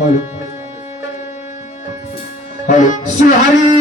Hello hello Shivari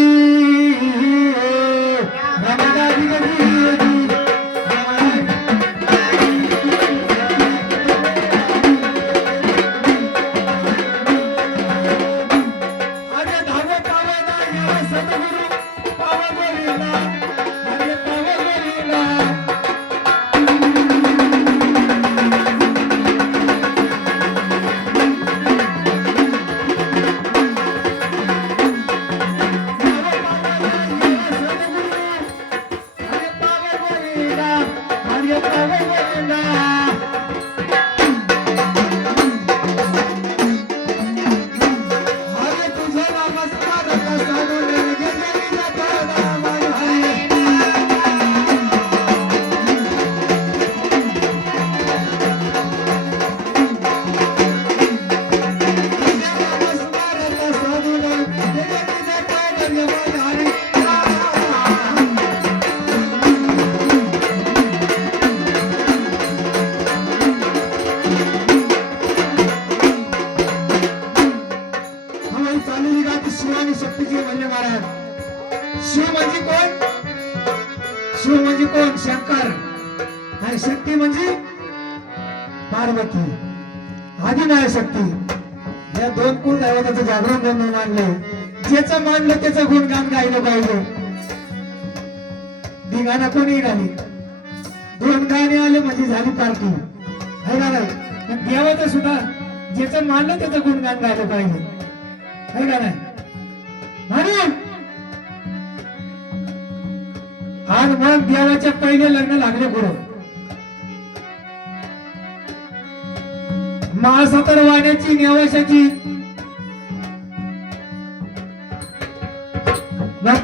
Shivani शक्तीची म्हणजे महाराज शिव म्हणजे कोण शिव म्हणजे कोण शंकर आणि शक्ती म्हणजे पार्वती आदिमाया शक्ती या दोन कुल दैवताचं जागरण करून मानले ज्याचं मानलं त्याचं गुणगान गायलं पाहिजे धिंगाणा कोणी गाली दोन गाणे आले म्हणजे झाली पार्टी है का नाही पण देवाचं सुद्धा ज्याचं मानलं त्याचं गुणगान गायलं पाहिजे है का नाही म्हणून आज मग देवाच्या पहिले लग्न लागले गुरु महासातर वाण्याची नेवाशाची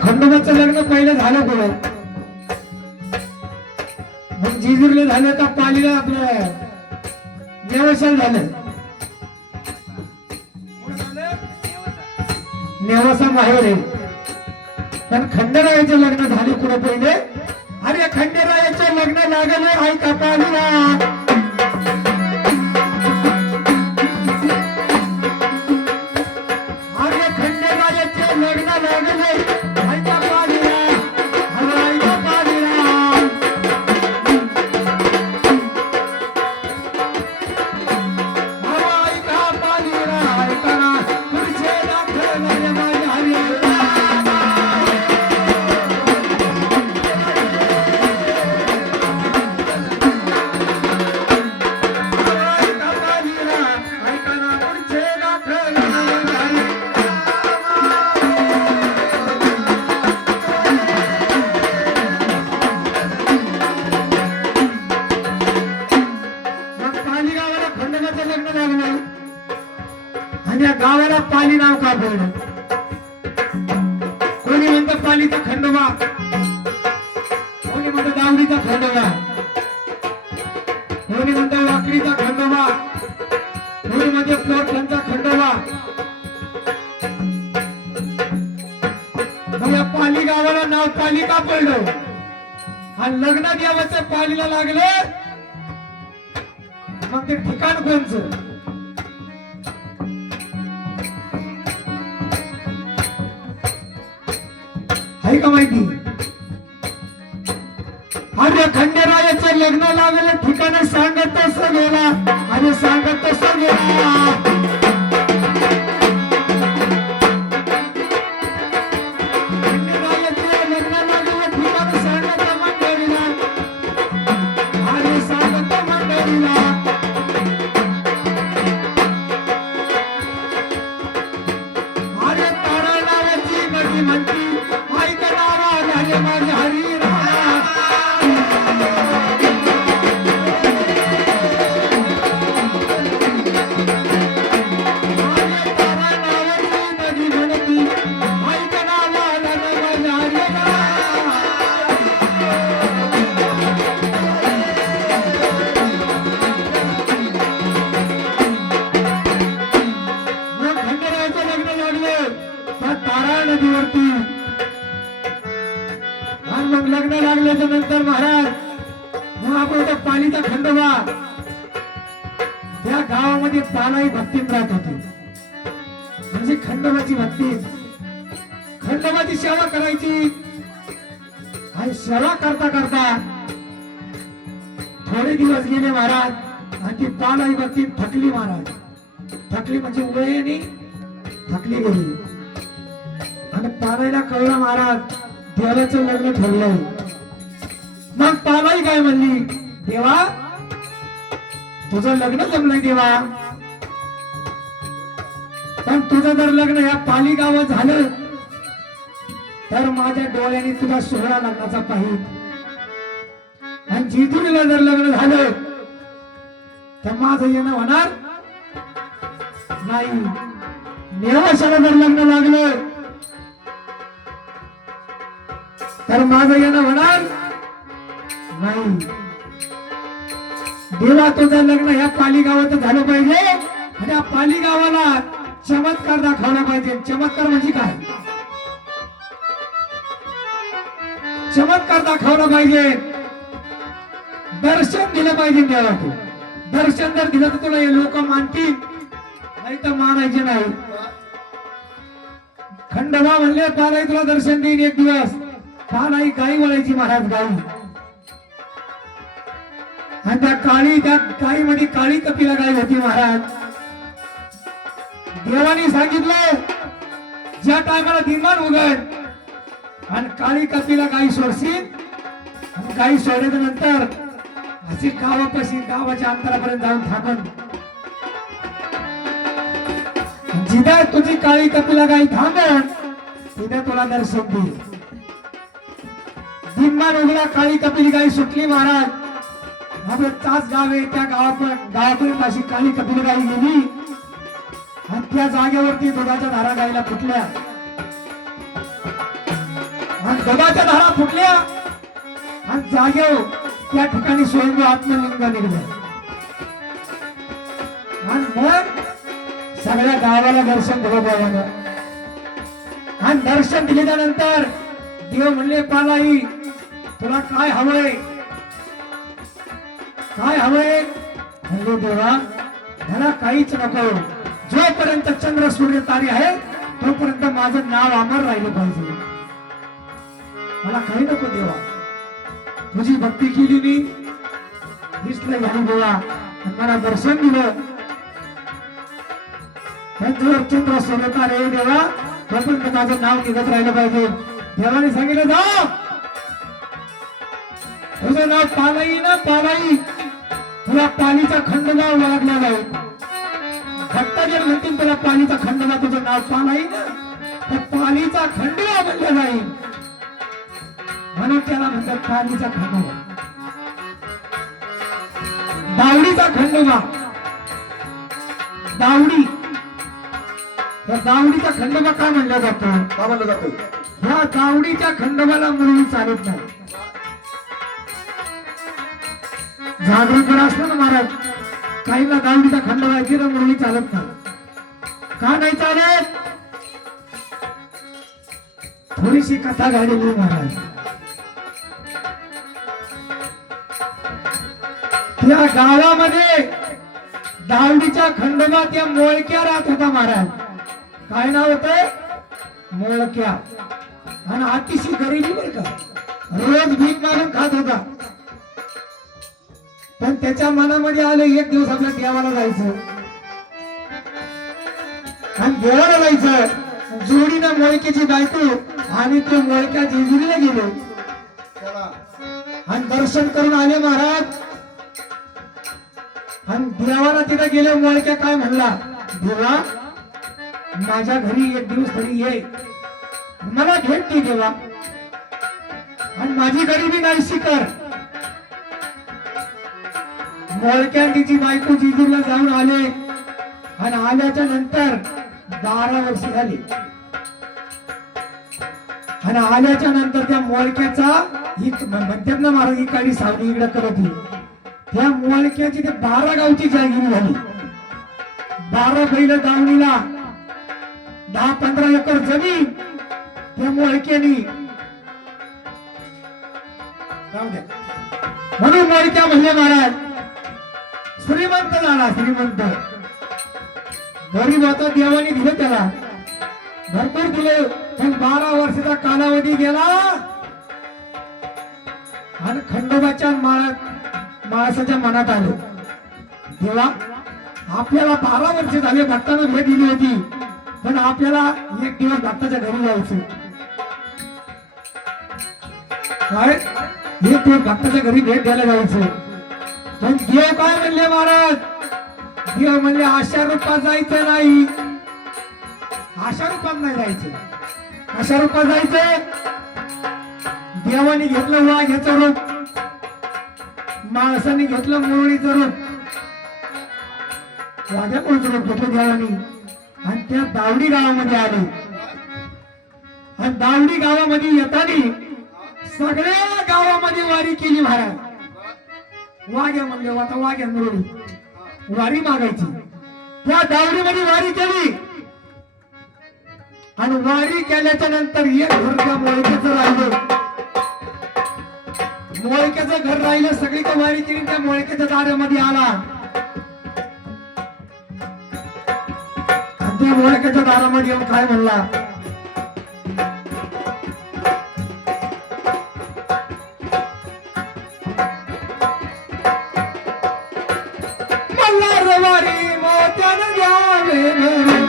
खंडोबाचं लग्न पहिलं झालं गुरु मग जिजुरले झालं का पालीला आपल्या नेवाशाला झालं नेवासा माहेर आहे पण खंडेरायाचे लग्न झाले कुठे पहिले अरे खंडेरायाचे लग्न लागले ऐका पालीला अरे खंडेरायाचे लग्न लागले ऐका पालीला अरे ऐका पालीला अरे ऐका पालीला ऐका ना तुझे दाखल गावाला पाली नाव का पडलं कोणी म्हणतं पालीचा खंडोबा कोणी म्हणतं दावडीचा खंडोबा कोणी म्हणतं वाकडीचा खंडोबा कोणी म्हणते पोटचा खंडोबा मग या पाली गावाला नाव पाली का पडलं आणि लग्न देवाचं पालीला लागलं मग ते ठिकाण कोणचं आहे का माहिती अरे खंडेरायाचे लग्न लागले ठिकाण सांगत तसं गेला अरे सांगत तसं गेला खंडेरायाचे लग्न लागले ठिकाण सांगत मंडळीला अरे सांगत मंडळीला अरे तारा नावाची नदी म्हणती माझे हरी खंडेरायाचं लग्न लागलं त्या तारा नदीवरती मग लग्न लागल्याच्या नंतर महाराज मग आपण होता पालीचा खंडोबा त्या गावामध्ये पालाही भक्तीत राहत होते अशी खंडोबाची भक्ती, खंडोबाची सेवा करायची. आणि सेवा करता करता थोडे दिवस गेले महाराज आणि ती पालाई भक्ती थकली महाराज. थकली म्हणजे वयाने थकली गेली. आणि पालाईला कळलं महाराज देवाचं लग्न ठरलंय. मग पालाई काय म्हणली, देवा तुझं लग्न जमलंय देवा, पण तुझं जर लग्न या पाली गावात झालं तर माझ्या डोळ्याने तुझा सोहळा लग्नाचा पाहिजे. आणि जिजुरीला जर लग्न झालं तर माझं येणं होणार नाही. नेवाशाला जर लग्न लागलं तर माझं येणं होणार नाही. देवा तुझं लग्न ह्या पाली गावात झालं पाहिजे आणि या पाली गावाला चमत्कार दाखवला पाहिजे. चमत्कार म्हणजे काय, चमत्कार दाखवला पाहिजे. दर्शन दिलं पाहिजे देवा. तू दर्शन जर दिलं तर तुला हे लोक मानतील, नाही तर मानायचे नाही. खंडोबा म्हणले पालाई तुला दर्शन देईन एक दिवस. पालाई गाई वळायची महाराज, गाई. आणि त्या गाईमध्ये काळी कपिला गाय होती महाराज. देवाने सांगितलं ज्या टायमाला दिमान उगड आणि काळी कपिला गाई सोडशील, गाई सोडल्याच्या नंतर अशी गावापाशी गावाच्या अंतरापर्यंत जाऊन थांबन. जिथे तुझी काळी कपिला गाई थांबन तिथे तुला दर्शन देईल. दिमान उगला, काळी कपिली गाई सुटली महाराज. आपलं तास गाव आहे, त्या गावापर्यंत अशी काळी कपिली गाई गेली आणि त्या जागेवरती दुधाच्या धारा गायला फुटल्या. आणि दुधाच्या धारा फुटल्या आणि जागेवर त्या ठिकाणी स्वयंभू आत्मलिंग निघले. आणि मग सगळ्या गावाला दर्शन दिलं देवानं. आणि दर्शन दिल्यानंतर देव म्हणले पालाई तुला काय हवंय, काय हवंय. म्हणले देवा मला काहीच नको, जोपर्यंत चंद्र सूर्य तारे आहे तोपर्यंत माझं नाव अमर राहिलं पाहिजे. मला काही नको देवा. तुझी भक्ती केली मी, दिसलं झाली देवा, मला दर्शन दिलं. चंद्र सूर्य तारे देवा तोपर्यंत माझं नाव निघत राहिलं पाहिजे. देवाने सांगितलं जा, तुझं नाव पालाई ना पालाई, तुला पालीचा खंडोबा ओळखला जाईल. भक्तजन म्हणतील तुला पालीचा खंडोबा, तुझं नाव पालाई ना, तर पालीचा खंडोबा म्हणलं जाईल. म्हणून त्याला म्हणतात पालीचा खंडोबा, दावडीचा खंडोबा. दावडी, त्या दावडीचा खंडोबा का म्हणलं जातं, का म्हणलं जातं? ह्या दावडीच्या खंडोबाला मुलगी चालत नाही. जागृत असलं ना महाराज, काहींना दावडीचा खंडोबा आहे तर मुलगी चालत नाही. का नाही चालत, थोडीशी कथा घडलेली महाराज. त्या गावामध्ये दावडीच्या खंडोबा त्या मोळक्या राहत होता महाराज. काय नाव होत, मोळक्या. आणि अतिशय गरीबी बर का, रोज भीक मागून खात होता. पण त्याच्या मनामध्ये आलं एक दिवस आपल्या देवाला जायचं आणि देवाला जायचं. जोडीनं मोळक्याची बायको आणि ते मोळक्या जेजुरीला गेले आणि दर्शन करून आले महाराज. आणि देवाला तिथे गेले. मोळक्या काय म्हणला, देवा माझ्या घरी एक दिवस तरी ये, मला भेट दे देवा, आणि माझी गरिबी नाहीशी कर. मोळक्या तिची बायको जेजुरीला जाऊन आले आणि आल्याच्या नंतर 12 वर्ष झाली. आणि आल्याच्या नंतर त्या मोळक्याचा म्हणतात ना महाराज इकडे सावली इकडे करत ही, त्या मोळक्याची ते 12 गावची जागीर झाली. 12 बैल दावणीला, 10-15 एकर जमीन त्या मोळक्यानी. म्हणून मोळक्या म्हणले महाराज श्रीमंत झाला, श्रीमंत. गरीब होता देवाने दिलं त्याला, भरपूर दिले, पण 12 वर्षाचा कालावधी गेला आणि खंडोबाच्या माणसाच्या मनात आले, देवा आपल्याला 12 वर्ष झाले भक्तांना भेट दिली होती, पण आपल्याला एक दिवस भक्ताच्या घरी जायचं काय, एक दिवस भक्ताच्या घरी भेट द्यायला जायचं. पण देव काय म्हणले महाराज, देव म्हणले आशा रूपात जायचं नाही, आशा रूपात नाही जायचं. अशा रूपात जायचं, देवाने घेतलं वाघ्याचं रूप, माणसाने घेतलं मुरळीचं रूप, वाघ्याचं रूप घेतलं देवानी आणि त्या दावडी गावामध्ये आले. आणि दावडी गावामध्ये येताना सगळ्या गावामध्ये वारी केली महाराज. वाघ्या म्हणले आता वाघ्या मुरळी वारी मागायची, त्या दावडीमध्ये वारी केली. आणि वारी केल्याच्या नंतर एक घर त्या मोळक्याचं राहिलं, मोळक्याचं घर राहिलं, सगळी का वारी केली, त्या मोळक्याच्या दारामध्ये आला. त्या मोळक्याच्या दारामध्ये येऊन काय म्हणला, मल्हार वारी मोत्यानं घ्यावे घरी,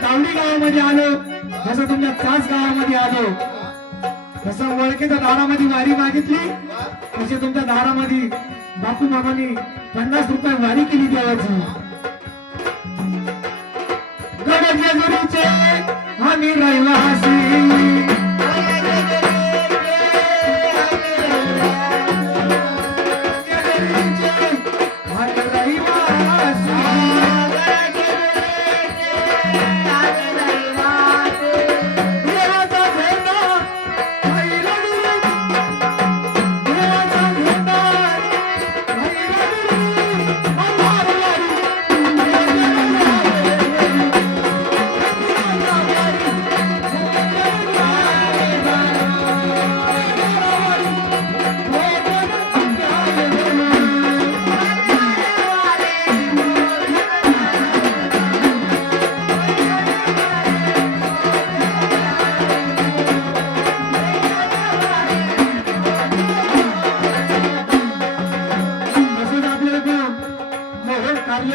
दावडी गावामध्ये आलो, जसं तुमच्या तास गावामध्ये आलो, जसं वळकेच्या दारामध्ये वारी मागितली, तसे तुमच्या दारामध्ये बापू मामानी 50 रुपये वारी केली देवाची. गड जेजुरीचे आम्ही रहिवासी,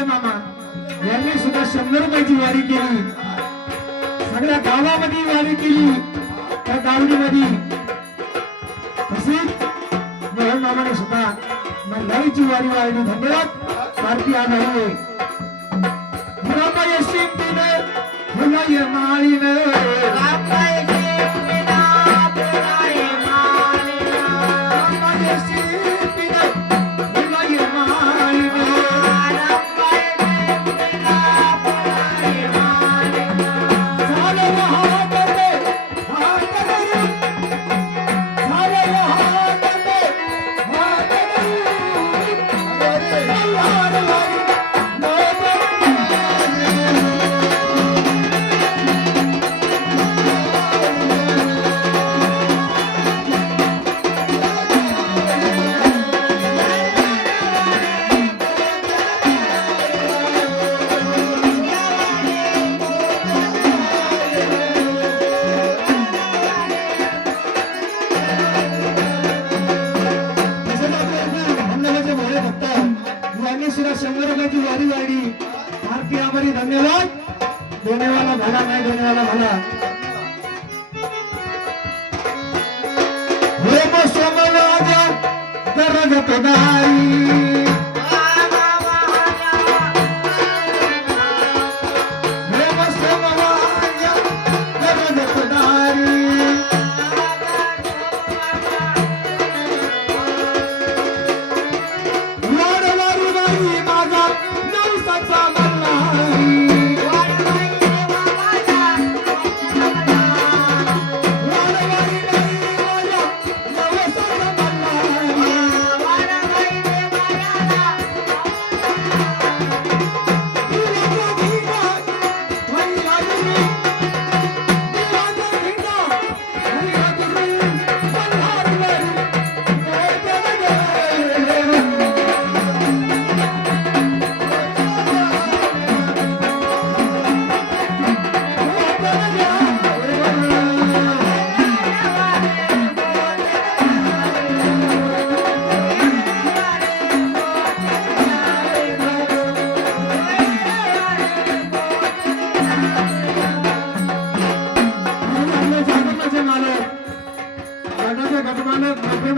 मामा यांनी सुद्धा 100 रुपयाची वारी केली, सगळ्या गावामध्ये वारी केली, त्या दावडीमध्ये. तसेच मोहन मामाने सुद्धा मंडळीची वारी वाहिली. धन्यवाद. पार्टी आभारी धन्यवाद. देने वाला भला नहीं देने वाला भला. हे मो समराजा गरजत दारी प्रेम सोमवाऱ्या गरजत दारी वाडवारी बाई माझा नवसाचा मल्हारी वाडवारी बाई माझा नवसाचा मल्हारी दिवाचा धिंगा वही राजुरी दिवाचा धिंगा वही राजुरी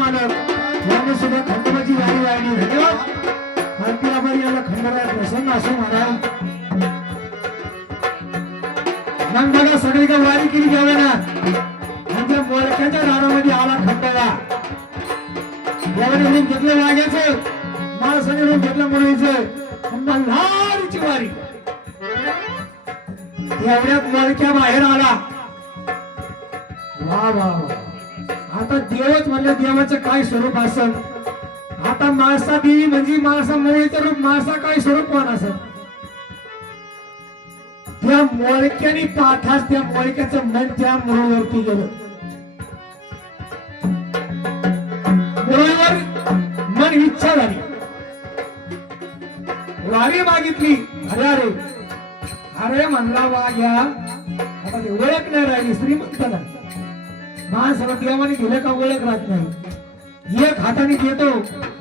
मल्हारवारी सुद्धा खंडोबाची वारी वाढली धन्यवाद भारतीयाबाई याला खंडोबा प्रसन्न असो महाराज मग बघा सगळी का वारी केली घ्यावे ना म्हणजे मोडक्याच्या दारामध्ये आला खंडोबा यावेळी रूप घेतलं वाघ्याचं माणसाने रूप घेतलं मुलीचं मल्हारीची वारी एवढ्यात मोडक्या बाहेर आला वा वा वा आता देवच म्हणलं देवाचं काय स्वरूप असेल आता माळसा देवी म्हणजे माळसा मुळीचं रूप माळसा काय स्वरूप कोण असेल त्या मोळक्याने पाठास त्या मोळक्याचं मन त्या मुळीवरती गेलं मुळीवर मन इच्छा झाली वारी मागितली अरे अरे अरे म्हणला वाघ्या आता ते ओळख नाही राहिली श्रीमंताला माणसाला देवाने दिलं का ओळख राहत नाही एक हाताने देतो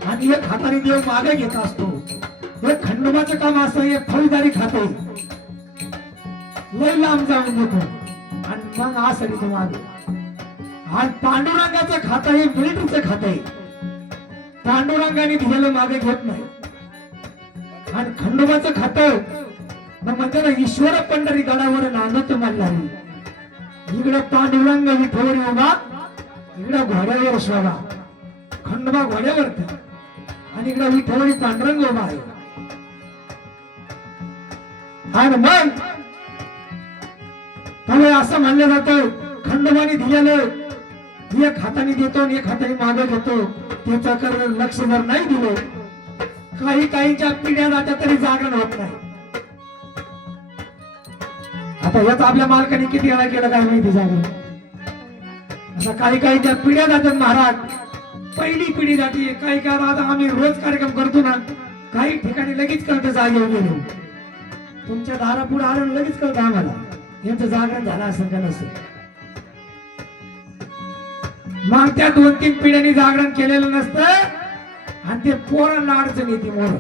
आणि एक हाताने देव मागे घेत असतो हे खंडोबाचं काम असं हे फौजदारी खाते लय लांब जाऊन देतो आणि मग असं घेतो मागे आणि पांडुरंगाचं खातं हे मिलिटरीचं खातं आहे पांडुरंगाने दिलेलं मागे घेत नाही आणि खंडोबाचं खातं मग म्हणते ना ईश्वर पंढरी गडावर नांदत मल्हारी इकडे पांडुरंग विठोरी उभा इकडे घोड्यावर शोभा खंडोबा घोड्यावरती आणि इकडे विठोरी पांडुरंग उभा आहे आणि मग त्यामुळे असं म्हणलं जातं खंडोबाने दिलेलं एक हाताने देतो आणि एक हाताने मागे घेतो त्याच्याकडे लक्ष जर नाही दिलं काही काहीच्या पिढ्या जात्या तरी जागरण होत नाही आता याच आपल्या मालकाने किती वेळा केलं काय माहिती जागरण आता काही काहीच्या पिढ्या जातात महाराज पहिली पिढी जाते काही काय आता आम्ही रोज कार्यक्रम करतो ना काही ठिकाणी लगेच कळतं जागेवर गेलो तुमच्या दारापुढे आलं लगेच कळतं आम्हाला यांचं जागरण झालं असं का नसेल मग त्या 2-3 पिढ्यांनी जागरण केलेलं नसतं आणि ते पोरांना अडचण येते मोर